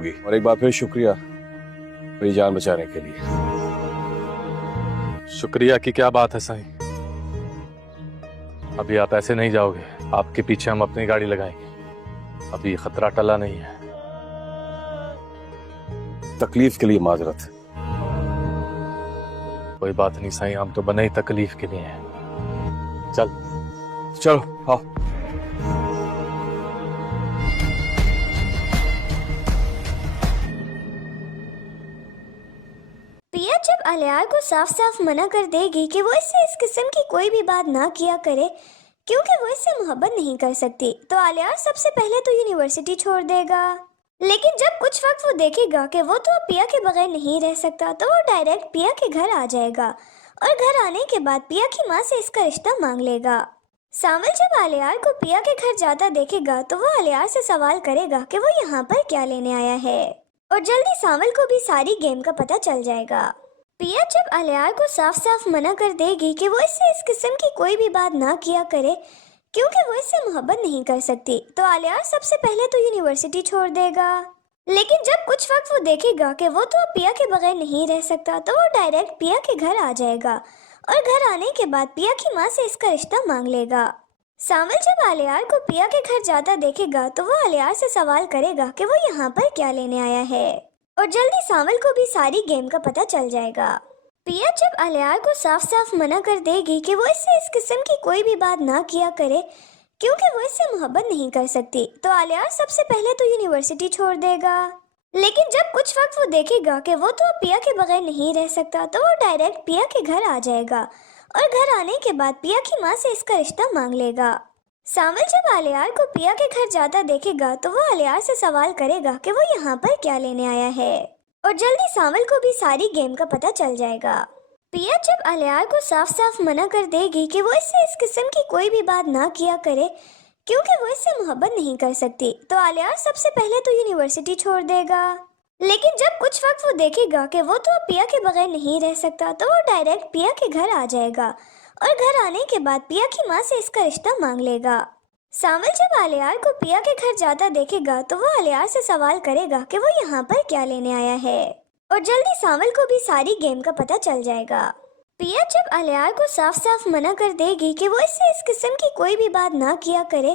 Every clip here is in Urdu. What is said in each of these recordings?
اور ایک بار پھر شکریہ میری جان بچانے کے لیے. شکریہ کی کیا بات ہے سائیں؟ ابھی آپ ایسے نہیں جاؤ گے. آپ کے پیچھے ہم اپنی گاڑی لگائیں گے. ابھی خطرہ ٹلا نہیں ہے. تکلیف کے لیے معذرت. کوئی بات نہیں سائیں، ہم تو بنے ہی تکلیف کے لیے ہیں. چلو آؤ. پیا جب الیار کو صاف صاف منع کر دے گی کہ وہ اس سے اس قسم کی کوئی بھی بات نہ کیا کرے کیونکہ وہ اس سے محبت نہیں کر سکتی، تو الیار سب سے پہلے تو یونیورسٹی چھوڑ دے گا. لیکن جب کچھ وقت وہ دیکھے گا کہ وہ تو اب پیا کے بغیر نہیں رہ سکتا، تو وہ ڈائریکٹ پیا کے گھر آ جائے گا اور گھر آنے کے بعد پیا کی ماں سے اس کا رشتہ مانگ لے گا. سامل جب الیار کو پیا کے گھر جاتا دیکھے گا تو وہ الیار سے سوال کرے گا کہ وہ یہاں پر کیا لینے آیا ہے، اور جلدی سامل کو بھی ساری گیم کا پتہ چل جائے گا. پیا جب الیار کو صاف صاف منع کر دے گی کہ وہ اس سے اس قسم کی کوئی بھی بات نہ کیا کرے کیونکہ وہ اس سے محبت نہیں کر سکتی، تو الیار سب سے پہلے تو یونیورسٹی چھوڑ دے گا. لیکن جب کچھ وقت وہ دیکھے گا کہ وہ تو اب پیا کے بغیر نہیں رہ سکتا، تو وہ ڈائریکٹ پیا کے گھر آ جائے گا اور گھر آنے کے بعد پیا کی ماں سے اس کا رشتہ مانگ لے گا. سامل جب الیار کو پیا کے گھر جاتا دیکھے گا تو وہ الیار سے سوال کرے گا کہ وہ یہاں پر کیا لینے آیا ہے، اور جلدی سامل کو بھی ساری گیم کا پتہ چل جائے گا. پیا جب الیار کو صاف صاف منع کر دے گی کہ وہ اس سے اس قسم کی کوئی بھی بات نہ کیا کرے کیونکہ وہ اس سے محبت نہیں کر سکتی، تو الیار سب سے پہلے تو یونیورسٹی چھوڑ دے گا. لیکن جب کچھ وقت وہ دیکھے گا کہ وہ تو اب پیا کے بغیر نہیں رہ سکتا، تو وہ ڈائریکٹ پیا کے گھر آ جائے گا اور گھر آنے کے بعد پیا کی ماں سے اس کا رشتہ مانگ لے گا. سامل جب الیار کو پیا کے گھر جاتا دیکھے گا تو وہ الیار سے سوال کرے گا کہ وہ یہاں پر کیا لینے آیا ہے، اور جلدی سامل کو بھی ساری گیم کا پتہ چل جائے گا. پیا جب الیار کو صاف صاف منع کر دے گی کہ وہ اس سے اس قسم کی کوئی بھی بات نہ کیا کرے کیونکہ وہ اس سے محبت نہیں کر سکتی، تو الیار سب سے پہلے تو یونیورسٹی چھوڑ دے گا. لیکن جب کچھ وقت وہ دیکھے گا کہ وہ تو اب پیا کے بغیر نہیں رہ سکتا، تو وہ ڈائریکٹ پیا کے گھر آ جائے گا اور گھر آنے کے بعد پیا کی ماں سے اس کا رشتہ مانگ لے گا. سامل جب الیار کو پیا کے گھر جاتا دیکھے گا تو وہ الیار سے سوال کرے گا کہ وہ یہاں پر کیا لینے آیا ہے، اور جلدی سامل کو بھی ساری گیم کا پتہ چل جائے گا. پیا جب الیار کو صاف صاف منع کر دے گی کہ وہ اس سے اس قسم کی کوئی بھی بات نہ کیا کرے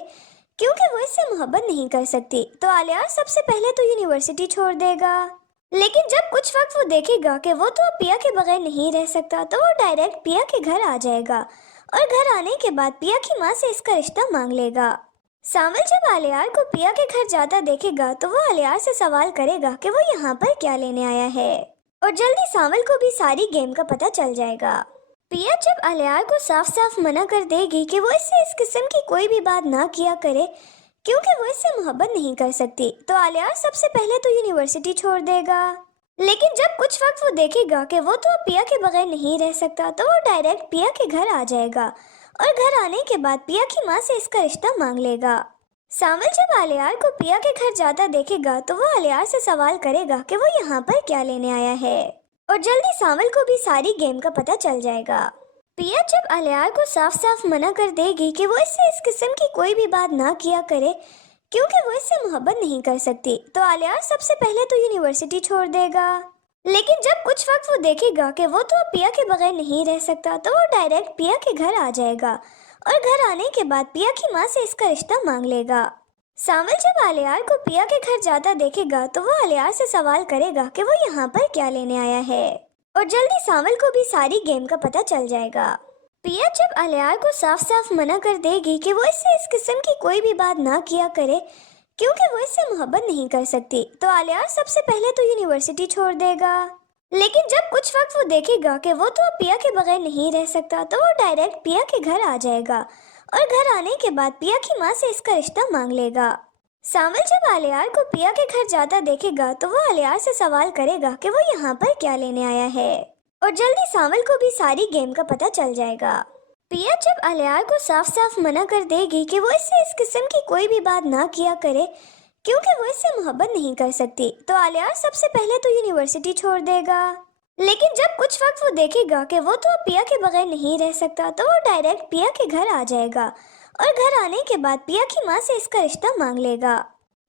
کیونکہ وہ اس سے محبت نہیں کر سکتی، تو الیار سب سے پہلے تو یونیورسٹی چھوڑ دے گا. لیکن جب کچھ وقت وہ دیکھے گا کہ وہ تو اب پیا کے بغیر نہیں رہ سکتا، تو وہ ڈائریکٹ پیا کے گھر آ جائے گا اور گھر آنے کے بعد پیا کی ماں سے اس کا رشتہ مانگ لے گا. سامل جب الیار کو پیا کے گھر جاتا دیکھے گا تو وہ الیار سے سوال کرے گا کہ وہ یہاں پر کیا لینے آیا ہے، اور جلدی سامل کو بھی ساری گیم کا پتہ چل جائے گا. پیا جب الیار کو صاف صاف منع کر دے گی کہ وہ اس سے اس قسم کی کوئی بھی بات نہ کیا کرے کیونکہ وہ اس سے محبت نہیں کر سکتی، تو الیار سب سے پہلے تو یونیورسٹی چھوڑ دے گا. لیکن جب کچھ وقت وہ دیکھے گا کہ وہ تو اب پیا کے بغیر نہیں رہ سکتا، تو وہ ڈائریکٹ پیا کے گھر آ جائے گا اور گھر آنے کے بعد پیا کی ماں سے اس کا رشتہ مانگ لے گا. سامل جب الیار کو پیا کے گھر جاتا دیکھے گا تو وہ الیار سے سوال کرے گا کہ وہ یہاں پر کیا لینے آیا ہے، اور جلدی سامل کو بھی ساری گیم کا پتہ چل جائے گا. پیا جب الیار کو صاف صاف منع کر دے گی کہ وہ اس سے اس قسم کی کوئی بھی بات نہ کیا کرے کیونکہ وہ اس سے محبت نہیں کر سکتی، تو الیار سب سے پہلے تو یونیورسٹی چھوڑ دے گا. لیکن جب کچھ وقت وہ دیکھے گا کہ وہ تو اب پیا کے بغیر نہیں رہ سکتا، تو وہ ڈائریکٹ پیا کے گھر آ جائے گا اور گھر آنے کے بعد پیا کی ماں سے اس کا رشتہ مانگ لے گا. سامل جب الیار کو پیا کے گھر جاتا دیکھے گا تو وہ الیار سے سوال کرے گا کہ وہ یہاں پر کیا لینے آیا ہے، اور جلدی سامل کو بھی ساری گیم کا پتہ چل جائے گا. پیا جب الیار کو صاف صاف منع کر دے گی کہ وہ اس سے اس قسم کی کوئی بھی بات نہ کیا کرے کیونکہ وہ اس سے محبت نہیں کر سکتی، تو الیار سب سے پہلے تو یونیورسٹی چھوڑ دے گا. لیکن جب کچھ وقت وہ دیکھے گا کہ وہ تو اب پیا کے بغیر نہیں رہ سکتا، تو وہ ڈائریکٹ پیا کے گھر آ جائے گا اور گھر آنے کے بعد پیا کی ماں سے اس کا رشتہ مانگ لے گا. سامل جب الیار کو پیا کے گھر جاتا دیکھے گا تو وہ الیار سے سوال کرے گا کہ وہ یہاں پر کیا لینے آیا ہے، اور جلدی سامل کو بھی ساری گیم کا پتہ چل جائے گا. پیا جب الیار کو صاف صاف منع کر دے گی کہ وہ اس سے اس قسم کی کوئی بھی بات نہ کیا کرے کیونکہ وہ اس سے محبت نہیں کر سکتی، تو الیار سب سے پہلے تو یونیورسٹی چھوڑ دے گا. لیکن جب کچھ وقت وہ دیکھے گا کہ وہ تو اب پیا کے بغیر نہیں رہ سکتا، تو وہ ڈائریکٹ پیا کے گھر آ جائے گا اور گھر آنے کے بعد پیا کی ماں سے اس کا رشتہ مانگ لے گا.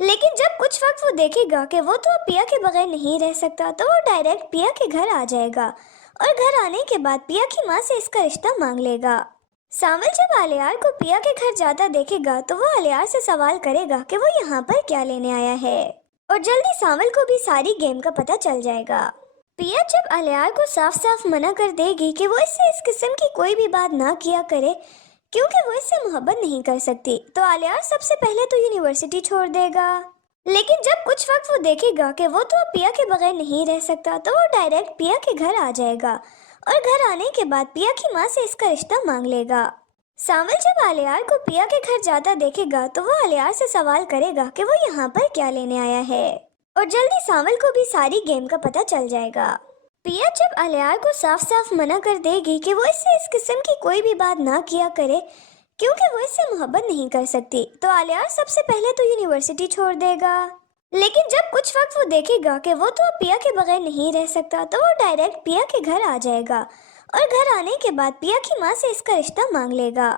لیکن جب کچھ وقت وہ دیکھے گا کہ وہ تو اب پیا کے بغیر نہیں رہ سکتا تو وہ ڈائریکٹ پیا کے گھر آ جائے گا اور گھر آنے کے بعد پیا کی ماں سے اس کا رشتہ مانگ لے گا۔ سامل جب آلیار کو پیا کے گھر جاتا دیکھے گا تو وہ آلیار سے سوال کرے گا کہ وہ یہاں پر کیا لینے آیا ہے، اور جلدی سامل کو بھی ساری گیم کا پتہ چل جائے گا۔ پیا جب آلیار کو صاف صاف منع کر دے گی کہ وہ اس سے اس قسم کی کوئی بھی بات نہ کیا کرے کیونکہ وہ اس سے محبت نہیں کر سکتی، تو آلیار سب سے پہلے تو یونیورسٹی چھوڑ دے گا۔ لیکن جب کچھ وقت وہ دیکھے گا کہ وہ تو اب پیا کے بغیر نہیں رہ سکتا تو وہ ڈائریکٹ پیا کے گھر آ جائے گا اور گھر آنے کے بعد پیا کی ماں سے اس کا رشتہ مانگ لے گا۔ سامل جب آلیار کو پیا کے گھر جاتا دیکھے گا تو وہ آلیار سے سوال کرے گا کہ وہ یہاں پر کیا لینے آیا ہے، اور جلدی سامل کو بھی ساری گیم کا پتہ چل جائے گا۔ پیا جب آلیار کو صاف صاف منع کر دے گی کہ وہ اس سے اس قسم کی کوئی بھی بات نہ کیا کرے کیونکہ وہ اس سے محبت نہیں کر سکتی، تو آلیار سب سے پہلے تو یونیورسٹی چھوڑ دے گا۔ لیکن جب کچھ وقت وہ دیکھے گا کہ وہ تو اب پیا کے بغیر نہیں رہ سکتا تو وہ ڈائریکٹ پیا کے گھر آ جائے گا اور گھر آنے کے بعد پیا کی ماں سے اس کا رشتہ مانگ لے گا۔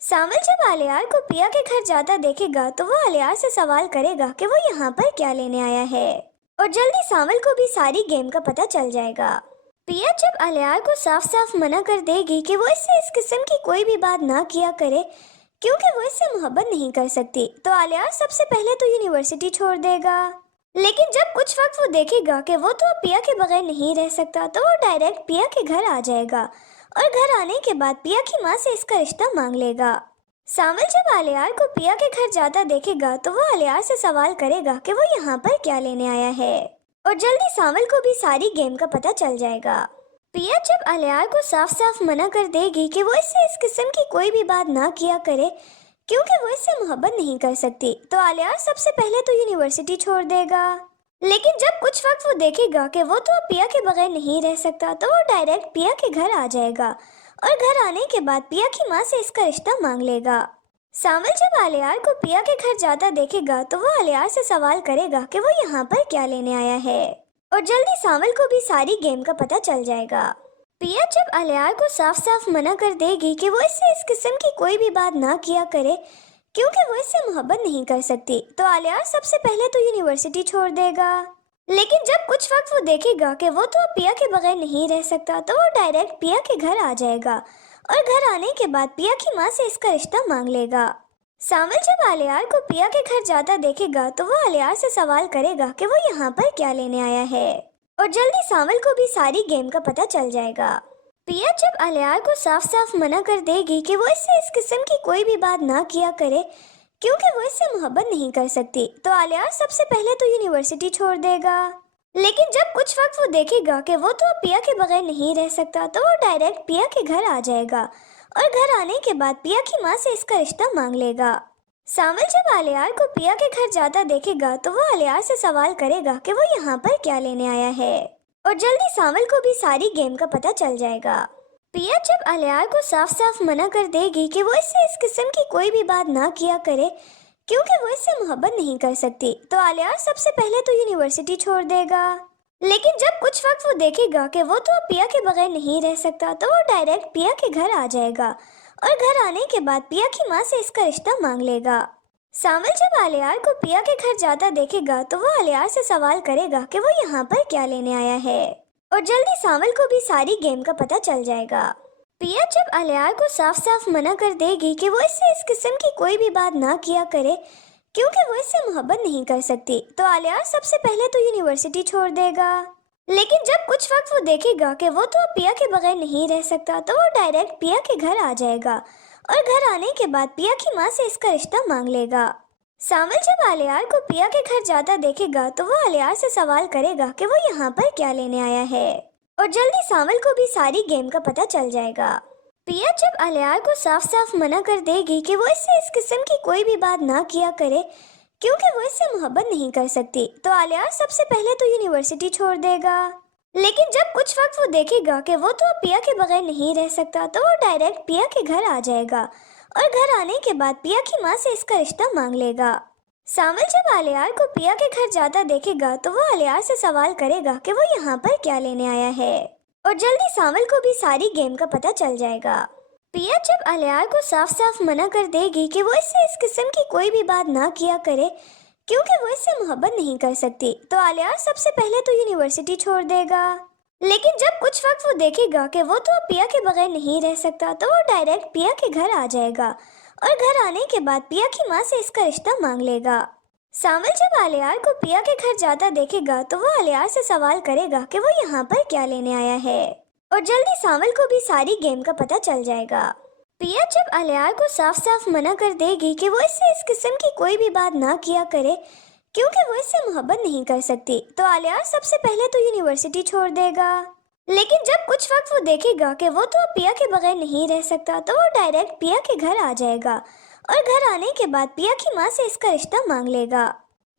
سامل جب آلیار کو پیا کے گھر جاتا دیکھے گا تو وہ آلیار سے سوال کرے گا کہ وہ یہاں پر کیا لینے آیا ہے، اور جلدی سامل کو بھی ساری گیم کا پتہ چل جائے گا۔ پیا جب آلیار کو صاف صاف منع کر دے گی کہ وہ اس سے اس قسم کی کوئی بھی بات نہ کیا کرے کیونکہ وہ اس سے محبت نہیں کر سکتی، تو آلیار سب سے پہلے تو یونیورسٹی چھوڑ دے گا۔ لیکن جب کچھ وقت وہ دیکھے گا کہ وہ تو اب پیا کے بغیر نہیں رہ سکتا تو وہ ڈائریکٹ پیا کے گھر آ جائے گا اور گھر آنے کے بعد پیا کی ماں سے اس کا رشتہ مانگ لے گا۔ سامل جب آلیار کو پیا کے گھر جاتا دیکھے گا تو وہ آلیار سے سوال کرے گا کہ وہ یہاں پر کیا لینے آیا ہے، اور جلدی سامل کو بھی ساری گیم کا پتہ چل جائے گا۔ پیا جب آلیار کو صاف صاف منع کر دے گی کہ وہ اس سے اس قسم کی کوئی بھی بات نہ کیا کرے کیونکہ وہ اس سے محبت نہیں کر سکتی، تو آلیار سب سے پہلے تو یونیورسٹی چھوڑ دے گا۔ لیکن جب کچھ وقت وہ دیکھے گا کہ وہ تو اب پیا کے بغیر نہیں رہ سکتا تو وہ ڈائریکٹ پیا کے گھر آ جائے گا اور گھر آنے کے بعد پیا کی ماں سے اس کا رشتہ مانگ لے گا۔ سامل جب آلیار کو پیا کے گھر جاتا دیکھے گا تو وہ آلیار سے سوال کرے گا کہ وہ یہاں پر کیا لینے آیا ہے، اور جلدی سامل کو بھی ساری گیم کا پتہ چل جائے گا۔ پیا جب آلیار کو صاف صاف منع کر دے گی کہ وہ اس سے اس قسم کی کوئی بھی بات نہ کیا کرے کیونکہ وہ اس سے محبت نہیں کر سکتی، تو آلیار سب سے پہلے تو یونیورسٹی چھوڑ دے گا۔ لیکن جب کچھ وقت وہ دیکھے گا کہ وہ تو اب پیا کے بغیر نہیں رہ سکتا تو وہ ڈائریکٹ پیا کے گھر آ جائے گا اور گھر آنے کے بعد پیا کی ماں سے اس کا رشتہ مانگ لے گا۔ سامل جب آلیار کو پیا کے گھر جاتا دیکھے گا تو وہ آلیار سے سوال کرے گا کہ وہ یہاں پر کیا لینے آیا ہے، اور جلدی سامل کو بھی ساری گیم کا پتہ چل جائے گا۔ پیا جب آلیار کو صاف صاف منع کر دے گی کہ وہ اس سے اس قسم کی کوئی بھی بات نہ کیا کرے کیونکہ وہ اس سے محبت نہیں کر سکتی، تو آلیار سب سے پہلے تو یونیورسٹی چھوڑ دے گا۔ لیکن جب کچھ وقت وہ دیکھے گا کہ وہ تو اب پیا کے بغیر نہیں رہ سکتا تو وہ ڈائریکٹ پیا کے گھر آ جائے گا اور گھر آنے کے بعد پیا کی ماں سے اس کا رشتہ مانگ لے گا۔ سامل جب آلیار کو پیا کے گھر جاتا دیکھے گا تو وہ آلیار سے سوال کرے گا کہ وہ یہاں پر کیا لینے آیا ہے، اور جلدی سامل کو بھی ساری گیم کا پتہ چل جائے گا۔ پیا جب آلیار کو صاف صاف منع کر دے گی کہ وہ اس سے اس قسم کی کوئی بھی بات نہ کیا کرے کیونکہ وہ اس سے محبت نہیں کر سکتی، تو آلیار سب سے پہلے تو یونیورسٹی چھوڑ دے گا۔ لیکن جب کچھ وقت وہ دیکھے گا کہ وہ تو اب پیا کے بغیر نہیں رہ سکتا تو وہ ڈائریکٹ پیا کے گھر آ جائے گا اور گھر آنے کے بعد پیا کی ماں سے اس کا رشتہ مانگ لے گا۔ سامل جب آلیار کو پیا کے گھر جاتا دیکھے گا تو وہ آلیار سے سوال کرے گا کہ وہ یہاں پر کیا لینے آیا ہے، اور جلدی سامل کو بھی ساری گیم کا پتہ چل جائے گا۔ پیا جب آلیار کو صاف صاف منع کر دے گی کہ وہ اس سے اس قسم کی کوئی بھی بات نہ کیا کرے کیونکہ وہ اس سے محبت نہیں کر سکتی، تو آلیار سب سے پہلے تو یونیورسٹی چھوڑ دے گا۔ لیکن جب کچھ وقت وہ دیکھے گا کہ وہ تو اب پیا کے بغیر نہیں رہ سکتا تو وہ ڈائریکٹ پیا کے گھر آ جائے گا اور گھر آنے کے بعد پیا کی ماں سے اس کا رشتہ مانگ لے گا۔ سامل جب آلیار کو پیا کے گھر جاتا دیکھے گا تو وہ آلیار سے سوال کرے گا کہ وہ یہاں پر کیا لینے آیا ہے، اور جلدی سامل کو بھی ساری گیم کا پتہ چل جائے گا۔ پیا جب آلیار کو صاف صاف منع کر دے گی کہ وہ اس سے اس قسم کی کوئی بھی بات نہ کیا کرے کیونکہ وہ اس سے محبت نہیں کر سکتی، تو آلیار سب سے پہلے تو یونیورسٹی چھوڑ دے گا۔ لیکن جب کچھ وقت وہ دیکھے گا کہ وہ تو اب پیا کے بغیر نہیں رہ سکتا تو وہ ڈائریکٹ پیا کے گھر آ جائے گا اور گھر آنے کے بعد پیا کی ماں سے اس کا رشتہ مانگ لے گا۔ سامل جب آلیار کو پیا کے گھر جاتا دیکھے گا تو وہ آلیار سے سوال کرے گا کہ وہ یہاں پر کیا لینے آیا ہے، اور جلدی سامل کو بھی ساری گیم کا پتہ چل جائے گا۔ پیا جب آلیار کو صاف صاف منع کر دے گی کہ وہ اس سے اس قسم کی کوئی بھی بات نہ کیا کرے کیونکہ وہ اس سے محبت نہیں کر سکتی تو الیار سب سے پہلے تو یونیورسٹی چھوڑ دے گا، لیکن جب کچھ وقت وہ دیکھے گا کہ وہ تو اب پیا کے بغیر نہیں رہ سکتا تو وہ ڈائریکٹ پیا کے گھر آ جائے گا اور گھر آنے کے بعد پیا کی ماں سے اس کا رشتہ مانگ لے گا۔ سامل جب الیار کو پیا کے گھر جاتا دیکھے گا تو وہ الیار سے سوال کرے گا کہ وہ یہاں پر کیا لینے آیا ہے، اور جلدی سامل کو بھی ساری گیم کا پتہ چل جائے گا۔ پیا جب الیار کو صاف صاف منع کر دے گی کہ وہ اس سے اس قسم کی کوئی بھی بات نہ کیا کرے کیونکہ وہ اس سے محبت نہیں کر سکتی تو الیار سب سے پہلے تو یونیورسٹی چھوڑ دے گا، لیکن جب کچھ وقت وہ دیکھے گا کہ وہ تو اب پیا کے بغیر نہیں رہ سکتا تو وہ ڈائریکٹ پیا کے گھر آ جائے گا اور گھر آنے کے بعد پیا کی ماں سے اس کا رشتہ مانگ لے گا۔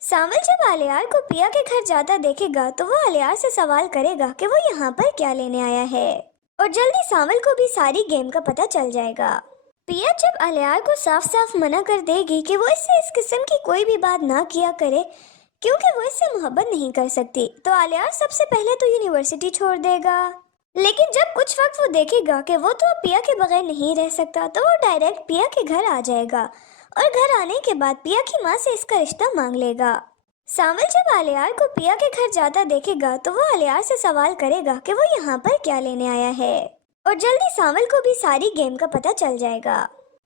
سامل جب الیار کو پیا کے گھر جاتا دیکھے گا تو وہ الیار سے سوال کرے گا کہ وہ یہاں پر کیا لینے آیا ہے، اور جلدی سامل کو بھی ساری گیم کا پتہ چل جائے گا۔ پیا جب الیار کو صاف صاف منع کر دے گی کہ وہ اس سے اس قسم کی کوئی بھی بات نہ کیا کرے کیونکہ وہ اس سے محبت نہیں کر سکتی تو الیار سب سے پہلے تو یونیورسٹی چھوڑ دے گا، لیکن جب کچھ وقت وہ دیکھے گا کہ وہ تو اب پیا کے بغیر نہیں رہ سکتا تو وہ ڈائریکٹ پیا کے گھر آ جائے گا اور گھر آنے کے بعد پیا کی ماں سے اس کا رشتہ مانگ لے گا۔ سامل جب الیار کو پیا کے گھر جاتا دیکھے گا تو وہ الیار سے سوال کرے گا کہ وہ یہاں پر کیا لینے آیا ہے، اور جلدی سامل کو بھی ساری گیم کا پتہ چل جائے گا۔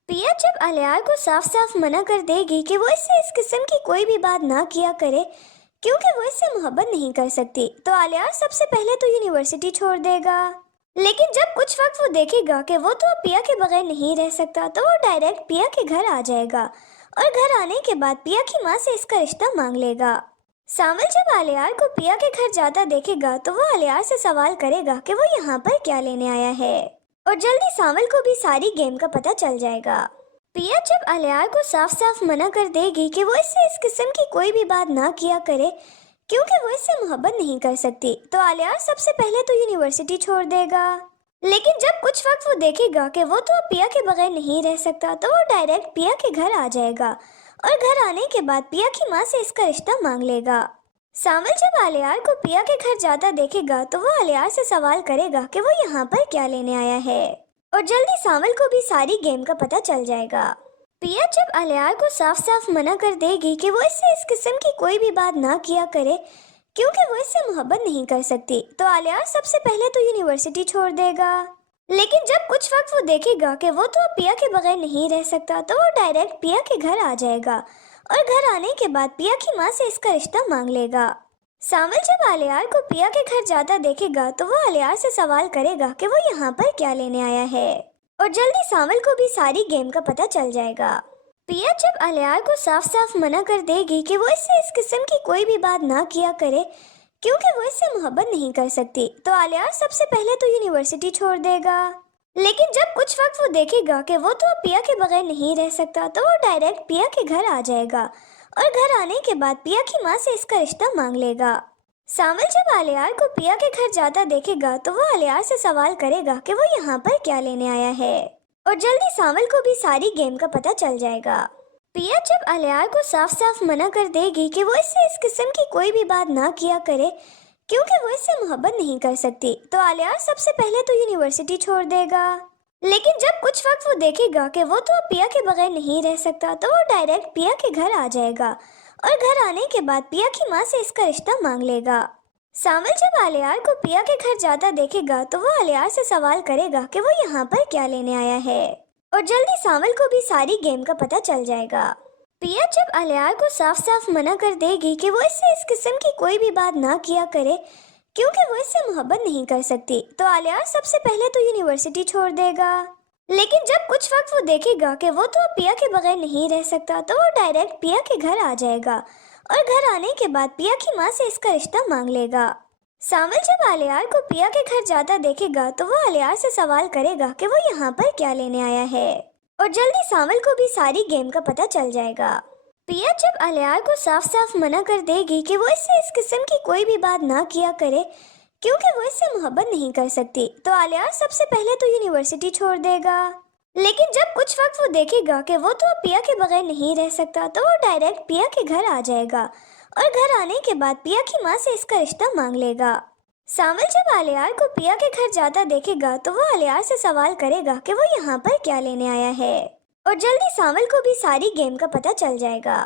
پیا جب الیار کو صاف صاف منع کر دے گی کہ وہ اس سے اس قسم کی کوئی بھی بات نہ کیا کرے کیونکہ وہ اس سے محبت نہیں کر سکتی تو الیار سب سے پہلے تو یونیورسٹی چھوڑ دے گا، لیکن جب کچھ وقت وہ دیکھے گا کہ وہ تو اب پیا کے بغیر نہیں رہ سکتا تو وہ ڈائریکٹ پیا کے گھر آ جائے گا اور گھر آنے کے بعد پیا کی ماں سے اس کا رشتہ مانگ لے گا۔ سامل جب الیار کو پیا کے گھر جاتا دیکھے گا تو وہ الیار سے سوال کرے گا کہ وہ یہاں پر کیا لینے آیا ہے، اور جلدی سامل کو بھی ساری گیم کا پتہ چل جائے گا۔ پیا جب الیار کو صاف صاف منع کر دے گی کہ وہ اس سے اس قسم کی کوئی بھی بات نہ کیا کرے کیونکہ وہ اس سے محبت نہیں کر سکتی تو الیار سب سے پہلے تو یونیورسٹی چھوڑ دے گا، لیکن جب کچھ وقت وہ دیکھے گا کہ وہ تو اب پیا کے بغیر نہیں رہ سکتا تو وہ ڈائریکٹ پیا کے گھر آ جائے گا اور گھر آنے کے بعد پیا کی ماں سے اس کا رشتہ مانگ لے گا۔ سامل جب الیار کو پیا کے گھر جاتا دیکھے گا تو وہ الیار سے سوال کرے گا کہ وہ یہاں پر کیا لینے آیا ہے، اور جلدی سامل کو بھی ساری گیم کا پتہ چل جائے گا۔ پیا جب الیار کو صاف صاف منع کر دے گی کہ وہ اس سے اس قسم کی کوئی بھی بات نہ کیا کرے کیونکہ وہ اس سے محبت نہیں کر سکتی تو الیار سب سے پہلے تو یونیورسٹی چھوڑ دے گا، لیکن جب کچھ وقت وہ دیکھے گا کہ وہ تو اب پیا کے بغیر نہیں رہ سکتا تو وہ ڈائریکٹ پیا کے گھر آ جائے گا اور گھر آنے کے بعد پیا کی ماں سے اس کا رشتہ مانگ لے گا۔ سامل جب الیار کو پیا کے گھر جاتا دیکھے گا تو وہ الیار سے سوال کرے گا کہ وہ یہاں پر کیا لینے آیا ہے، اور جلدی سامل کو بھی ساری گیم کا پتہ چل جائے گا۔ پیا جب الیار کو صاف صاف منع کر دے گی کہ وہ اس سے اس قسم کی کوئی بھی بات نہ کیا کرے کیونکہ وہ اس سے محبت نہیں کر سکتی تو الیار سب سے پہلے تو یونیورسٹی چھوڑ دے گا، لیکن جب کچھ وقت وہ دیکھے گا کہ وہ تو اب پیا کے بغیر نہیں رہ سکتا تو وہ ڈائریکٹ پیا کے گھر آ جائے گا اور گھر آنے کے بعد پیا کی ماں سے اس کا رشتہ مانگ لے گا۔ سامل جب الیار کو پیا کے گھر جاتا دیکھے گا تو وہ الیار سے سوال کرے گا کہ وہ یہاں پر کیا لینے آیا ہے، اور جلدی سامل کو بھی ساری گیم کا پتہ چل جائے گا۔ پیا جب الیار کو صاف صاف منع کر دے گی کہ وہ اس سے اس قسم کی کوئی بھی بات نہ کیا کرے کیونکہ وہ اس سے محبت نہیں کر سکتی تو الیار سب سے پہلے تو یونیورسٹی چھوڑ دے گا، لیکن جب کچھ وقت وہ دیکھے گا کہ وہ تو اب پیا کے بغیر نہیں رہ سکتا تو وہ ڈائریکٹ پیا کے گھر آ جائے گا اور گھر آنے کے بعد پیا کی ماں سے اس کا رشتہ مانگ لے گا۔ سامل جب الیار کو پیا کے گھر جاتا دیکھے گا تو وہ الیار سے سوال کرے گا کہ وہ یہاں پر کیا لینے آیا ہے، اور جلدی سامل کو بھی ساری گیم کا پتہ چل جائے گا۔ پیا جب الیار کو صاف صاف منع کر دے گی کہ وہ اس سے اس قسم کی کوئی بھی بات نہ کیا کرے کیونکہ وہ اس سے محبت نہیں کر سکتی تو الیار سب سے پہلے تو یونیورسٹی چھوڑ دے گا، لیکن جب کچھ وقت وہ دیکھے گا کہ وہ تو اب پیا کے بغیر نہیں رہ سکتا تو وہ ڈائریکٹ پیا کے گھر آ جائے گا اور گھر آنے کے بعد پیا کی ماں سے اس کا رشتہ مانگ لے گا۔ سامل جب الیار کو پیا کے گھر جاتا دیکھے گا تو وہ الیار سے سوال کرے گا کہ وہ یہاں پر کیا لینے آیا ہے، اور جلدی سامل کو بھی ساری گیم کا پتہ چل جائے گا۔ پیا جب الیار کو صاف صاف منع کر دے گی کہ وہ اس سے اس قسم کی کوئی بھی بات نہ کیا کرے کیونکہ وہ اس سے محبت نہیں کر سکتی تو الیار سب سے پہلے تو یونیورسٹی چھوڑ دے گا، لیکن جب کچھ وقت وہ دیکھے گا کہ وہ تو اب پیا کے بغیر نہیں رہ سکتا تو وہ ڈائریکٹ پیا کے گھر آ جائے گا اور گھر آنے کے بعد پیا کی ماں سے اس کا رشتہ مانگ لے گا۔ سامل جب الیار کو پیا کے گھر جاتا دیکھے گا تو وہ الیار سے سوال کرے گا کہ وہ یہاں پر کیا لینے آیا ہے، اور جلدی سامل کو بھی ساری گیم کا پتہ چل جائے گا۔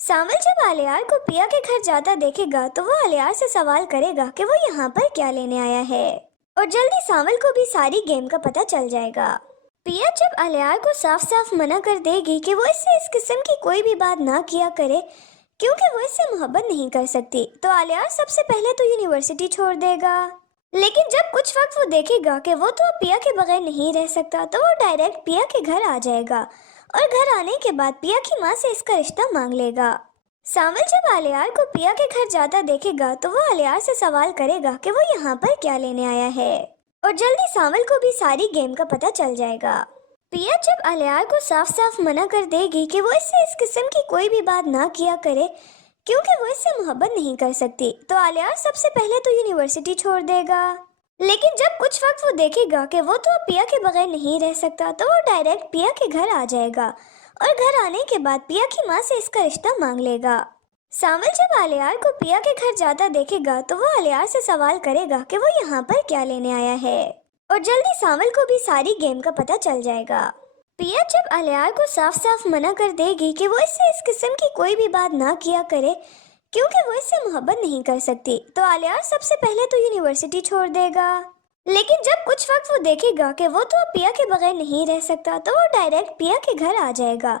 سامل جب آلیار کو پیا کے گھر جاتا دیکھے گا تو وہ آلیار سے سوال کرے گا کہ وہ یہاں پر کیا لینے آیا ہے، اور جلدی سامل کو بھی ساری گیم کا پتہ چل جائے گا۔ پیا جب آلیار کو صاف صاف منع کر دے گی کہ وہ اس سے اس قسم کی کوئی بھی بات نہ کیا کرے کیونکہ وہ اس سے محبت نہیں کر سکتی، تو آلیار سب سے پہلے تو یونیورسٹی چھوڑ دے گا۔ لیکن جب کچھ وقت وہ دیکھے گا کہ وہ تو اب پیا کے بغیر نہیں رہ سکتا تو وہ ڈائریکٹ پیا کے گھر آ جائے گا، اور گھر آنے کے بعد پیا کی ماں سے اس کا رشتہ مانگ لے گا۔ سامل جب آلیار کو پیا کے گھر جاتا دیکھے گا تو وہ آلیار سے سوال کرے گا کہ وہ یہاں پر کیا لینے آیا ہے، اور جلدی سامل کو بھی ساری گیم کا پتہ چل جائے گا۔ پیا جب آلیار کو صاف صاف منع کر دے گی کہ وہ اس سے اس قسم کی کوئی بھی بات نہ کیا کرے کیونکہ وہ اس سے محبت نہیں کر سکتی، تو آلیار سب سے پہلے تو یونیورسٹی چھوڑ دے گا۔ لیکن جب کچھ وقت وہ دیکھے گا کہ وہ تو اب پیا کے بغیر نہیں رہ سکتا تو وہ ڈائریکٹ پیا کے گھر آ جائے گا، اور گھر آنے کے بعد پیا کی ماں سے اس کا رشتہ مانگ لے گا۔ سامل جب آلیار کو پیا کے گھر جاتا دیکھے گا تو وہ آلیار سے سوال کرے گا کہ وہ یہاں پر کیا لینے آیا ہے، اور جلدی سامل کو بھی ساری گیم کا پتہ چل جائے گا۔ پیا جب آلیار کو صاف صاف منع کر دے گی کہ وہ اس سے اس قسم کی کوئی بھی بات نہ کیا کرے کیونکہ وہ اس سے محبت نہیں کر سکتی، تو آلیار سب سے پہلے تو یونیورسٹی چھوڑ دے گا۔ لیکن جب کچھ وقت وہ دیکھے گا کہ وہ تو اب پیا کے بغیر نہیں رہ سکتا تو وہ ڈائریکٹ پیا کے گھر آ جائے گا،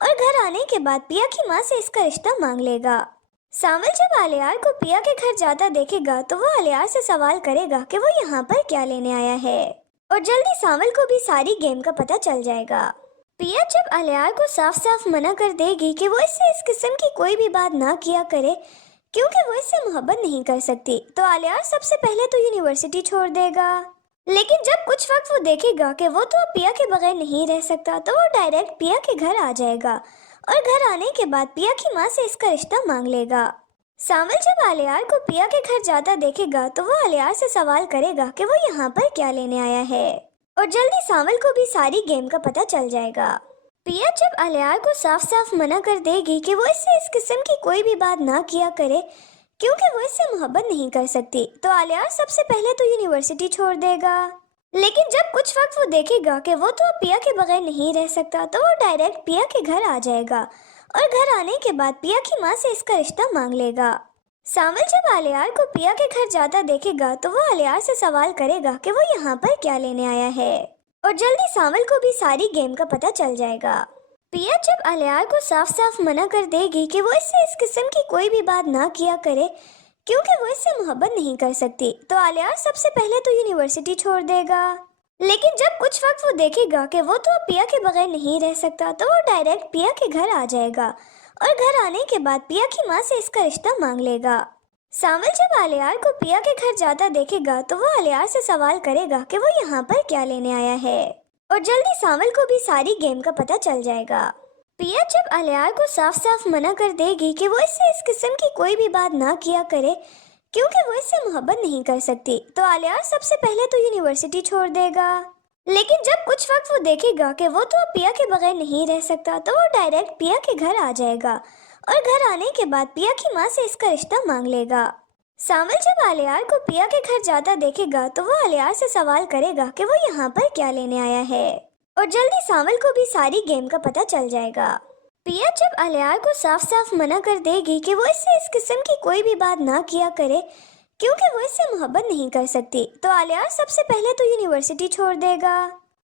اور گھر آنے کے بعد پیا کی ماں سے اس کا رشتہ مانگ لے گا۔ سامل جب آلیار کو پیا کے گھر جاتا دیکھے گا تو وہ آلیار سے سوال کرے گا کہ وہ یہاں پر کیا لینے آیا ہے، اور جلدی سامل کو بھی ساری گیم کا پتہ چل جائے گا۔ پیا جب آلیار کو صاف صاف منع کر دے گی کہ وہ اس سے اس قسم کی کوئی بھی بات نہ کیا کرے کیونکہ وہ اس سے محبت نہیں کر سکتی، تو آلیار سب سے پہلے تو یونیورسٹی چھوڑ دے گا۔ لیکن جب کچھ وقت وہ دیکھے گا کہ وہ تو اب پیا کے بغیر نہیں رہ سکتا تو وہ ڈائریکٹ پیا کے گھر آ جائے گا، اور گھر آنے کے بعد پیا کی ماں سے اس کا رشتہ مانگ لے گا۔ سامل جب آلیار کو پیا کے گھر جاتا دیکھے گا تو وہ آلیار سے سوال کرے گا کہ وہ یہاں پر کیا لینے آیا ہے، اور جلدی سامل کو بھی ساری گیم کا پتہ چل جائے گا۔ پیا جب آلیار کو صاف صاف منع کر دے گی کہ وہ اس سے اس قسم کی کوئی بھی بات نہ کیا کرے کیونکہ وہ اس سے محبت نہیں کر سکتی، تو آلیار سب سے پہلے تو یونیورسٹی چھوڑ دے گا۔ لیکن جب کچھ وقت وہ دیکھے گا کہ وہ تو اب پیا کے بغیر نہیں رہ سکتا تو وہ ڈائریکٹ پیا کے گھر آ جائے گا، اور گھر آنے کے بعد پیا کی ماں سے اس کا رشتہ مانگ لے گا۔ سامل جب آلیار کو پیا کے گھر جاتا دیکھے گا تو وہ آلیار سے سوال کرے گا کہ وہ یہاں پر کیا لینے آیا ہے، اور جلدی سامل کو بھی ساری گیم کا پتہ چل جائے گا۔ پیا جب آلیار کو صاف صاف منع کر دے گی کہ وہ اس سے اس قسم کی کوئی بھی بات نہ کیا کرے کیونکہ وہ اس سے محبت نہیں کر سکتی، تو آلیار سب سے پہلے تو یونیورسٹی چھوڑ دے گا۔ لیکن جب کچھ وقت وہ دیکھے گا کہ وہ تو اب پیا کے بغیر نہیں رہ سکتا تو وہ ڈائریکٹ پیا کے گھر آ جائے گا، اور گھر آنے کے بعد پیا کی ماں سے اس کا رشتہ مانگ لے گا۔ سامل جب آلیار کو پیا کے گھر جاتا دیکھے گا تو وہ آلیار سے سوال کرے گا کہ وہ یہاں پر کیا لینے آیا ہے، اور جلدی سامل کو بھی ساری گیم کا پتہ چل جائے گا۔ پیا جب آلیار کو صاف صاف منع کر دے گی کہ وہ اس سے اس قسم کی کوئی بھی بات نہ کیا کرے کیونکہ وہ اس سے محبت نہیں کر سکتی، تو آلیار سب سے پہلے تو یونیورسٹی چھوڑ دے گا۔ لیکن جب کچھ وقت وہ دیکھے گا کہ وہ تو اب پیا کے بغیر نہیں رہ سکتا تو وہ ڈائریکٹ پیا کے گھر آ جائے گا، اور گھر آنے کے بعد پیا کی ماں سے اس کا رشتہ مانگ لے گا۔ سامل جب آلیار کو پیا کے گھر جاتا دیکھے گا تو وہ آلیار سے سوال کرے گا کہ وہ یہاں پر کیا لینے آیا ہے، اور جلدی سامل کو بھی ساری گیم کا پتہ چل جائے گا۔ پیا جب آلیار کو صاف صاف منع کر دے گی کہ وہ اس سے اس قسم کی کوئی بھی بات نہ کیا کرے کیونکہ وہ اس سے محبت نہیں کر سکتی، تو آلیار سب سے پہلے تو یونیورسٹی چھوڑ دے گا۔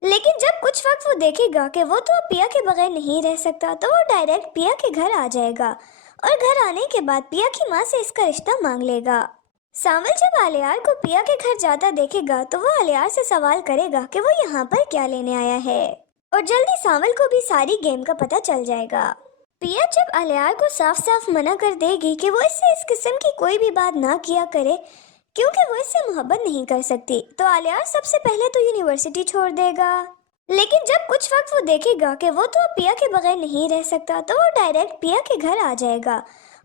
لیکن جب کچھ وقت وہ دیکھے گا کہ وہ تو اب پیا کے بغیر نہیں رہ سکتا تو وہ ڈائریکٹ پیا کے گھر آ جائے گا، اور گھر آنے کے بعد پیا کی ماں سے اس کا رشتہ مانگ لے گا۔ سامل جب آلیار کو پیا کے گھر جاتا دیکھے گا تو وہ آلیار سے سوال کرے گا کہ وہ یہاں پر کیا لینے آیا ہے، اور جلدی سامل کو بھی ساری گیم کا پتہ چل جائے گا۔ پیا جب آلیار کو صاف صاف منع کر دے گی کہ وہ اس سے اس قسم کی کوئی بھی بات نہ کیا کرے کیونکہ وہ اس سے محبت نہیں کر سکتی، تو آلیار سب سے پہلے تو یونیورسٹی چھوڑ دے گا۔ لیکن جب کچھ وقت وہ دیکھے گا کہ وہ تو اب پیا کے بغیر نہیں رہ سکتا تو وہ ڈائریکٹ پیا کے گھر آ جائے گا،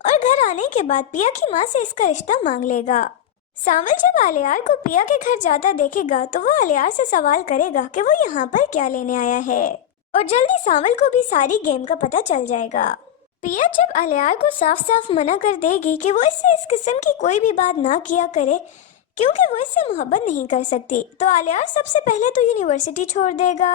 اور گھر آنے کے بعد پیا کی ماں سے اس کا رشتہ مانگ لے گا۔ سامل جب آلیار کو پیا کے گھر جاتا دیکھے گا تو وہ آلیار سے سوال کرے گا کہ وہ یہاں پر کیا لینے آیا ہے، اور جلدی سامل کو بھی ساری گیم کا پتہ چل جائے گا۔ پیا جب آلیار کو صاف صاف منع کر دے گی کہ وہ اس سے اس قسم کی کوئی بھی بات نہ کیا کرے کیونکہ وہ اس سے محبت نہیں کر سکتی، تو آلیار سب سے پہلے تو یونیورسٹی چھوڑ دے گا۔